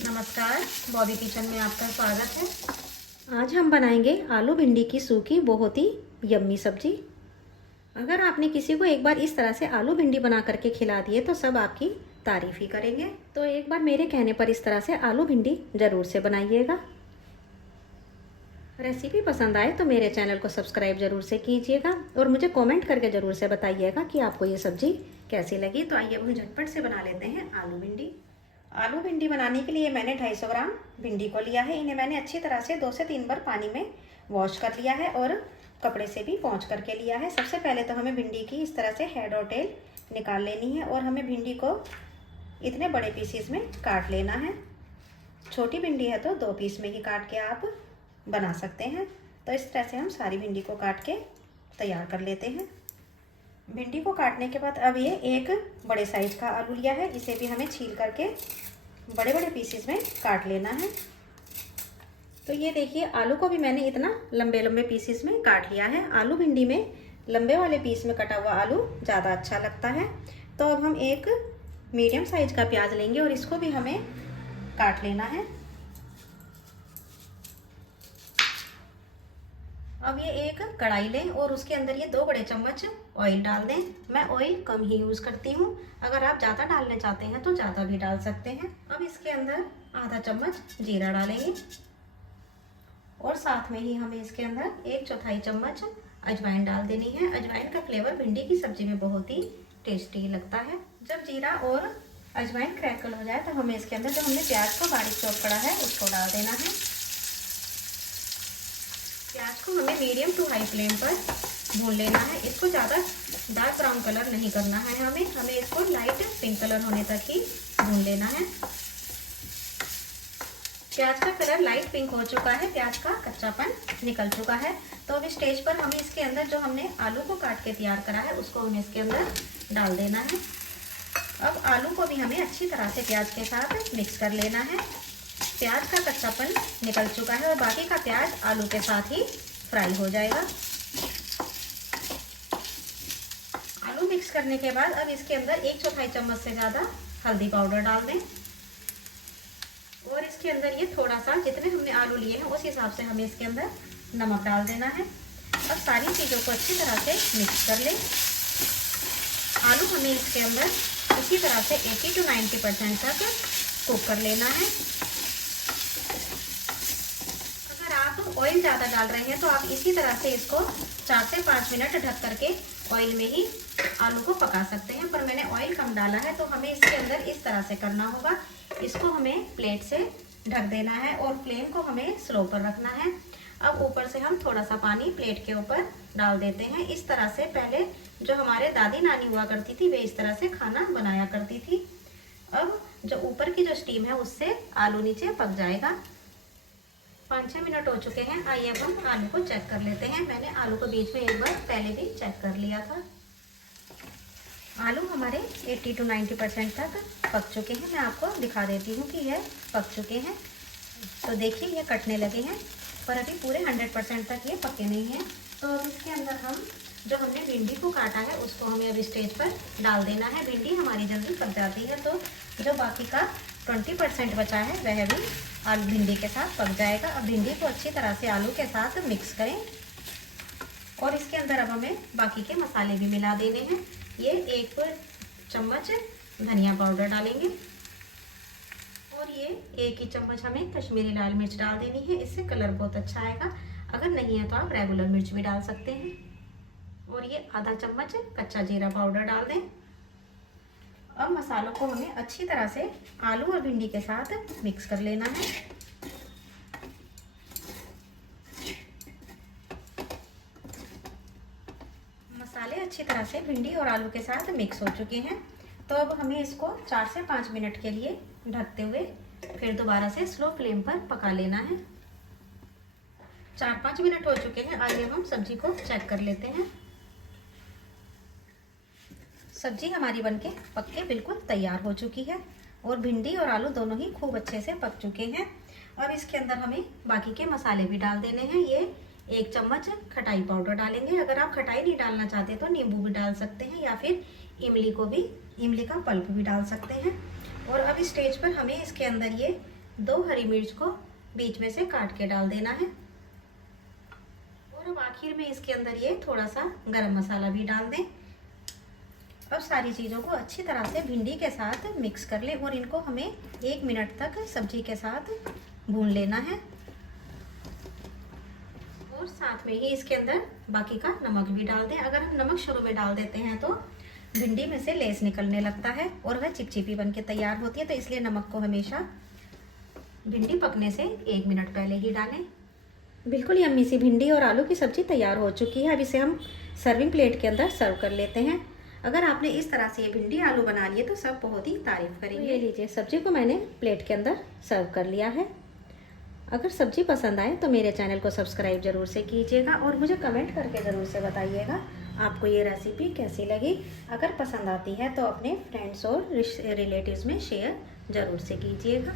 नमस्कार, बॉबी किचन में आपका स्वागत है। आज हम बनाएंगे आलू भिंडी की सूखी बहुत ही यम्मी सब्जी। अगर आपने किसी को एक बार इस तरह से आलू भिंडी बना करके खिला दिए तो सब आपकी तारीफ ही करेंगे। तो एक बार मेरे कहने पर इस तरह से आलू भिंडी ज़रूर से बनाइएगा। रेसिपी पसंद आए तो मेरे चैनल को सब्सक्राइब ज़रूर से कीजिएगा और मुझे कमेंट करके ज़रूर से बताइएगा कि आपको ये सब्ज़ी कैसी लगी। तो आइए अब हम झटपट से बना लेते हैं आलू भिंडी। आलू भिंडी बनाने के लिए मैंने 250 ग्राम भिंडी को लिया है। इन्हें मैंने अच्छी तरह से 2 से 3 बार पानी में वॉश कर लिया है और कपड़े से भी पोंछ करके लिया है। सबसे पहले तो हमें भिंडी की इस तरह से हेड और टेल निकाल लेनी है और हमें भिंडी को इतने बड़े पीसेस में काट लेना है। छोटी भिंडी है तो 2 पीस में ही काट के आप बना सकते हैं। तो इस तरह से हम सारी भिंडी को काट के तैयार कर लेते हैं। भिंडी को काटने के बाद अब ये एक बड़े साइज़ का आलू लिया है, इसे भी हमें छील करके बड़े बड़े पीसेस में काट लेना है। तो ये देखिए, आलू को भी मैंने इतना लंबे लंबे पीसेस में काट लिया है। आलू भिंडी में लंबे वाले पीस में कटा हुआ आलू ज़्यादा अच्छा लगता है। तो अब हम एक मीडियम साइज का प्याज लेंगे और इसको भी हमें काट लेना है। अब ये एक कढ़ाई लें और उसके अंदर ये 2 बड़े चम्मच ऑयल डाल दें। मैं ऑयल कम ही यूज़ करती हूँ, अगर आप ज़्यादा डालना चाहते हैं तो ज़्यादा भी डाल सकते हैं। अब इसके अंदर आधा चम्मच जीरा डालेंगे और साथ में ही हमें इसके अंदर 1/4 चम्मच अजवाइन डाल देनी है। अजवाइन का फ्लेवर भिंडी की सब्जी में बहुत ही टेस्टी लगता है। जब जीरा और अजवाइन क्रैकल हो जाए तो हमें इसके अंदर जो हमने प्याज को बारीक चॉप करा है उसको डाल देना है। प्याज को हमें मीडियम टू हाई फ्लेम पर भून लेना है। इसको ज़्यादा डार्क ब्राउन कलर नहीं करना है, हमें इसको लाइट पिंक कलर होने तक ही भून लेना है। प्याज का कलर लाइट पिंक हो चुका है, प्याज का कच्चापन निकल चुका है। तो अब इस स्टेज पर हमें इसके अंदर जो हमने आलू को काट के तैयार करा है उसको हमें इसके अंदर डाल देना है। अब आलू को भी हमें अच्छी तरह से प्याज के साथ मिक्स कर लेना है। प्याज का कच्चापन निकल चुका है और बाकी का प्याज आलू के साथ ही फ्राई हो जाएगा। आलू मिक्स करने के बाद अब इसके अंदर 1/4 चम्मच से ज़्यादा हल्दी पाउडर डाल दें और इसके अंदर ये थोड़ा सा, जितने हमने आलू लिए हैं उस हिसाब से हमें इसके अंदर नमक डाल देना है। अब सारी चीज़ों को अच्छी तरह से मिक्स कर लें। आलू हमें इसके अंदर इसी तरह से 80 से 90% तक कुक कर लेना है। ऑयल ज़्यादा डाल रहे हैं तो आप इसी तरह से इसको 4 से 5 मिनट ढक करके ऑयल में ही आलू को पका सकते हैं, पर मैंने ऑयल कम डाला है तो हमें इसके अंदर इस तरह से करना होगा। इसको हमें प्लेट से ढक देना है और फ्लेम को हमें स्लो पर रखना है। अब ऊपर से हम थोड़ा सा पानी प्लेट के ऊपर डाल देते हैं। इस तरह से पहले जो हमारे दादी नानी हुआ करती थी वे इस तरह से खाना बनाया करती थी। अब जो ऊपर की जो स्टीम है उससे आलू नीचे पक जाएगा। 5-6 मिनट हो चुके हैं। आइए अब हम आलू को चेक कर लेते हैं। मैंने आलू को बीच में एक बार पहले भी चेक कर लिया था। आलू हमारे 80 से 90% तक पक चुके हैं। मैं आपको दिखा देती हूँ कि यह पक चुके हैं। तो देखिए ये कटने लगे हैं, पर अभी पूरे 100% तक ये पके नहीं हैं। तो अब इसके अंदर हम जो हमने भिंडी को काटा है उसको हमें अभी स्टेज पर डाल देना है। भिंडी हमारी जल्दी पक जाती है तो जो बाकी का 20% बचा है वह भी आलू भिंडी के साथ पक जाएगा। अब भिंडी को अच्छी तरह से आलू के साथ मिक्स करें और इसके अंदर अब हमें बाकी के मसाले भी मिला देने हैं। ये 1 चम्मच धनिया पाउडर डालेंगे और ये 1 ही चम्मच हमें कश्मीरी लाल मिर्च डाल देनी है, इससे कलर बहुत अच्छा आएगा। अगर नहीं है तो आप रेगुलर मिर्च भी डाल सकते हैं। और ये आधा चम्मच कच्चा जीरा पाउडर डाल दें। अब मसालों को हमें अच्छी तरह से आलू और भिंडी के साथ मिक्स कर लेना है। मसाले अच्छी तरह से भिंडी और आलू के साथ मिक्स हो चुके हैं। तो अब हमें इसको 4 से 5 मिनट के लिए ढकते हुए फिर दोबारा से स्लो फ्लेम पर पका लेना है। 4-5 मिनट हो चुके हैं। आइए हम सब्जी को चेक कर लेते हैं। सब्जी हमारी बनके पक के बिल्कुल तैयार हो चुकी है और भिंडी और आलू दोनों ही खूब अच्छे से पक चुके हैं। अब इसके अंदर हमें बाकी के मसाले भी डाल देने हैं। ये 1 चम्मच खटाई पाउडर डालेंगे। अगर आप खटाई नहीं डालना चाहते तो नींबू भी डाल सकते हैं या फिर इमली का पल्प भी डाल सकते हैं। और अब इस स्टेज पर हमें इसके अंदर ये 2 हरी मिर्च को बीच में से काट के डाल देना है। और अब आखिर में इसके अंदर ये थोड़ा सा गरम मसाला भी डाल दें। अब सारी चीज़ों को अच्छी तरह से भिंडी के साथ मिक्स कर लें और इनको हमें 1 मिनट तक सब्जी के साथ भून लेना है। और साथ में ही इसके अंदर बाकी का नमक भी डाल दें। अगर हम नमक शुरू में डाल देते हैं तो भिंडी में से लेस निकलने लगता है और वह चिपचिपी बन के तैयार होती है, तो इसलिए नमक को हमेशा भिंडी पकने से 1 मिनट पहले ही डालें। बिल्कुल यम्मी सी भिंडी और आलू की सब्ज़ी तैयार हो चुकी है। अब इसे हम सर्विंग प्लेट के अंदर सर्व कर लेते हैं। अगर आपने इस तरह से ये भिंडी आलू बना लिए तो सब बहुत ही तारीफ़ करेंगे। ये लीजिए, सब्जी को मैंने प्लेट के अंदर सर्व कर लिया है। अगर सब्जी पसंद आए तो मेरे चैनल को सब्सक्राइब ज़रूर से कीजिएगा और मुझे कमेंट करके ज़रूर से बताइएगा आपको ये रेसिपी कैसी लगी। अगर पसंद आती है तो अपने फ्रेंड्स और रिलेटिव्स में शेयर ज़रूर से कीजिएगा।